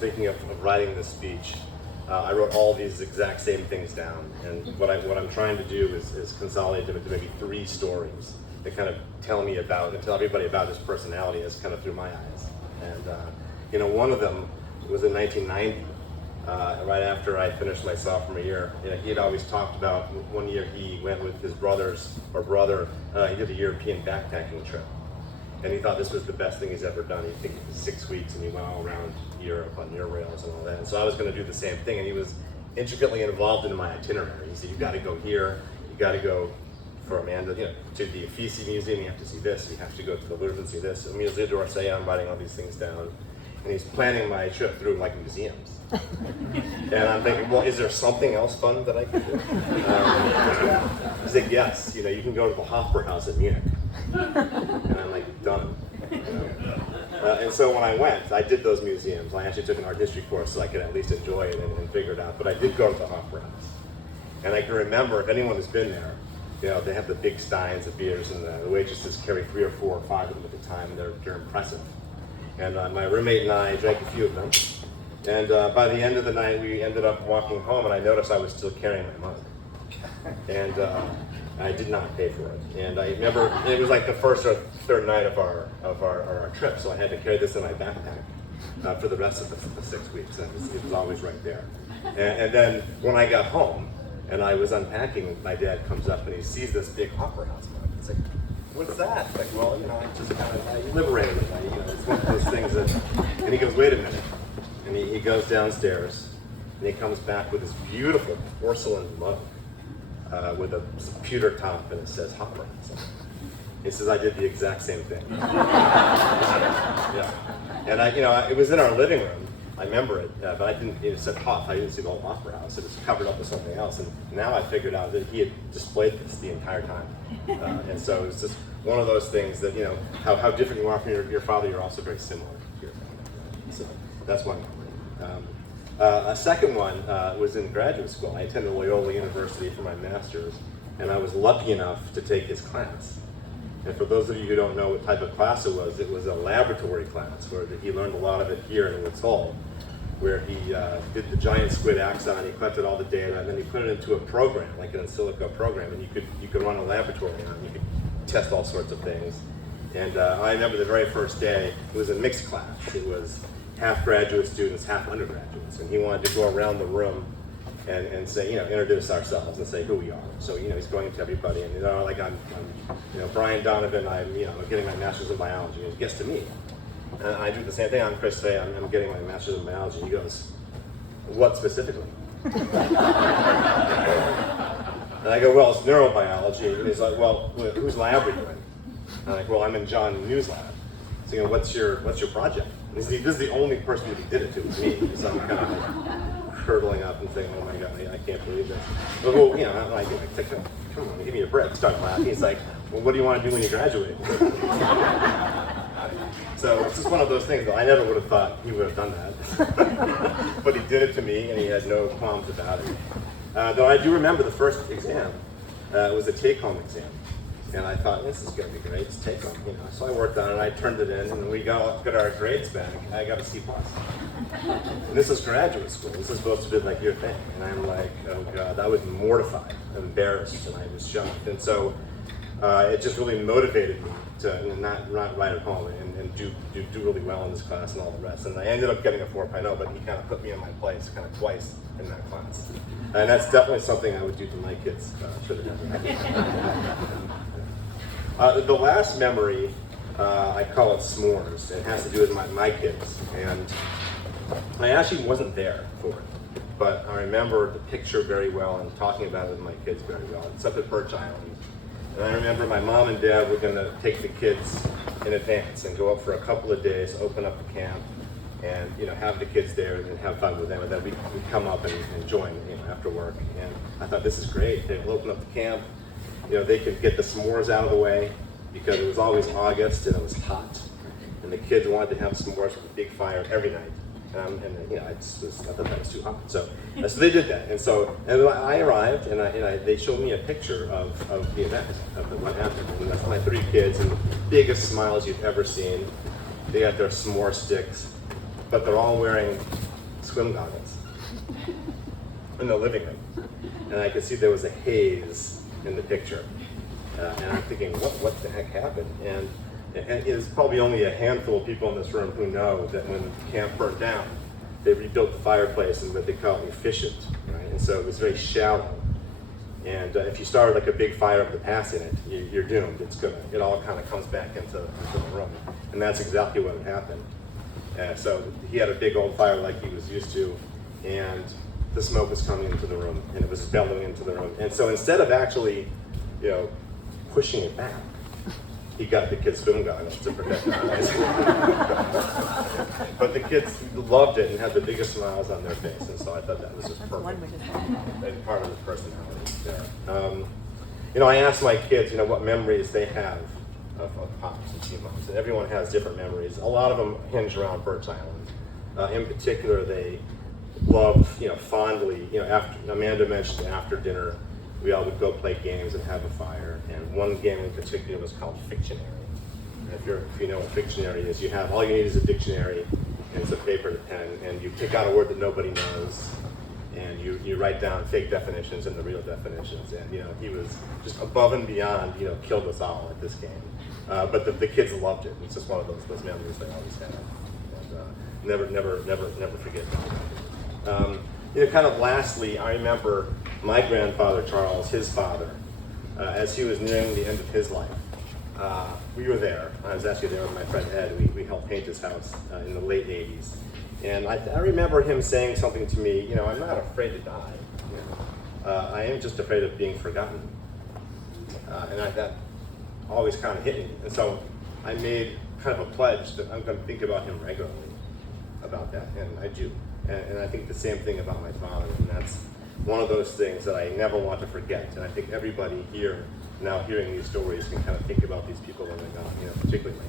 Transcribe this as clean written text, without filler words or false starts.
thinking of writing this speech, I wrote all these exact same things down. And what I'm trying to do is consolidate them into maybe 3 stories that kind of tell everybody about his personality as kind of through my eyes. And one of them was in 1990. Right after I finished my sophomore year, he had always talked about one year he went with his brother, he did a European backpacking trip. And he thought this was the best thing he's ever done. He think it was 6 weeks and he went all around Europe on Eurails and all that. And so I was gonna do the same thing, and he was intricately involved in my itinerary. He said, you gotta go here, you gotta go for Amanda, to the Uffizi Museum, you have to see this, you have to go to the Louvre and see this. Musée d'Orsay, I'm writing all these things down. And he's planning my trip through like museums. And I'm thinking, well, is there something else fun that I could do? He said, yes, you can go to the Hofbrauhaus in Munich. And I'm like, done. And so when I went, I did those museums. I actually took an art history course so I could at least enjoy it and figure it out. But I did go to the Hofbrauhaus. And I can remember, if anyone has been there, they have the big steins of beers, and the waitresses carry 3 or 4 or 5 of them at a time, and they're impressive. And my roommate and I drank a few of them. And by the end of the night, we ended up walking home, and I noticed I was still carrying my mug. And I did not pay for it. And I remember it was like the first or third night of our trip, so I had to carry this in my backpack for the rest of the 6 weeks. And it was always right there. And then when I got home and I was unpacking, my dad comes up and he sees this big Hofbrauhaus mug. He's like, what's that? Like, well, I just kind of liberated it. It's one of those things that, and he goes, wait a minute. And he goes downstairs and he comes back with this beautiful porcelain mug with a pewter top, and it says Hofbrauhaus. He says, I did the exact same thing. Yeah. And it was in our living room. I remember it, but I didn't, it said Hof, I didn't see the whole Hofbrauhaus. It was covered up with something else. And now I figured out that he had displayed this the entire time. And so it's just one of those things that, how different you are from your father, you're also very similar to your family. So that's one memory. A second one was in graduate school. I attended Loyola University for my master's, and I was lucky enough to take his class. And for those of you who don't know what type of class it was a laboratory class where he learned a lot of it here in Woods Hole, where he did the giant squid axon, he collected all the data, and then he put it into a program, like an in silico program, and you could run a laboratory on it, you could test all sorts of things. And I remember the very first day, it was a mixed class. It was half graduate students, half undergraduates, and he wanted to go around the room and say, introduce ourselves and say who we are. So, he's going to everybody, and like I'm Brian Donovan. I'm getting my master's in biology. And he gets to me, and I do the same thing. I'm Chris Fay. I'm getting my master's in biology. He goes, what specifically? And I go, well, it's neurobiology. And he's like, well, whose lab are you in? And I'm like, well, I'm in John New's lab. So what's your project? And this is the only person that he did it to was me. So I'm kind of like curdling up and saying, oh my God, I can't believe this. But well, how do I do? I say, come on, give me a break. Start laughing. He's like, well, what do you want to do when you graduate? So it's just one of those things that I never would have thought he would have done that. But he did it to me, and he had no qualms about it. Though I do remember the first exam was a take-home exam. And I thought, this is going to be great, it's take-home. So I worked on it, I turned it in, and we got our grades back. I got a C+. And this is graduate school. This is supposed to be like your thing. And I'm like, oh God, I was mortified, embarrassed, and I was shocked. And so it just really motivated me to not write at home and do really well in this class and all the rest. And I ended up getting a 4.0, but he kind of put me in my place kind of twice in that class. And that's definitely something I would do to my kids. Should have never happened. The last memory, I call it s'mores. It has to do with my kids. And I actually wasn't there for it, but I remember the picture very well and talking about it with my kids very well. It's up at Birch Island. And I remember my mom and dad were going to take the kids in advance and go up for a couple of days, open up the camp, and have the kids there and have fun with them. And then we'd come up and join after work. And I thought, this is great. They'll open up the camp. They could get the s'mores out of the way because it was always August and it was hot. And the kids wanted to have s'mores with a big fire every night. And I thought that was too hot. So they did that. And so I arrived and they showed me a picture of the event, of what happened. And that's my 3 kids and the biggest smiles you've ever seen. They got their s'more sticks, but they're all wearing swim goggles in the living room. And I could see there was a haze in the picture. And I'm thinking, what the heck happened? And it's probably only a handful of people in this room who know that when the camp burnt down, they rebuilt the fireplace and what they call efficient, right? And so it was very shallow. And if you started like a big fire with the pass in it, you're doomed. It all kind of comes back into the room. And that's exactly what had happened. So he had a big old fire like he was used to, and the smoke was coming into the room, and it was bellowing into the room. And so instead of actually, pushing it back, he got the kids' swim goggles to protect their eyes. But the kids loved it and had the biggest smiles on their face, and so I thought that was just perfect. And part of his personality there. I asked my kids, what memories they have of Pops and T-Moms, and everyone has different memories. A lot of them hinge around Birch Island. In particular, they loved, fondly, after Amanda mentioned after dinner, we all would go play games and have a fire. And one game in particular was called Fictionary. And if you know what Fictionary is, all you need is a dictionary and some paper and a pen, and you pick out a word that nobody knows, and you write down fake definitions and the real definitions. And he was just above and beyond, killed us all at this game. But the kids loved it. It's just one of those memories they always have. And never forget that. Kind of lastly, I remember my grandfather, Charles, his father, as he was nearing the end of his life. We were there. I was actually there with my friend Ed. We helped paint his house in the late 80s. And I remember him saying something to me, I'm not afraid to die. I am just afraid of being forgotten. And that always kind of hit me. And so I made kind of a pledge that I'm going to think about him regularly about that, and I do. And I think the same thing about my father, and that's one of those things that I never want to forget. And I think everybody here now hearing these stories can kind of think about these people when they're gone, particularly my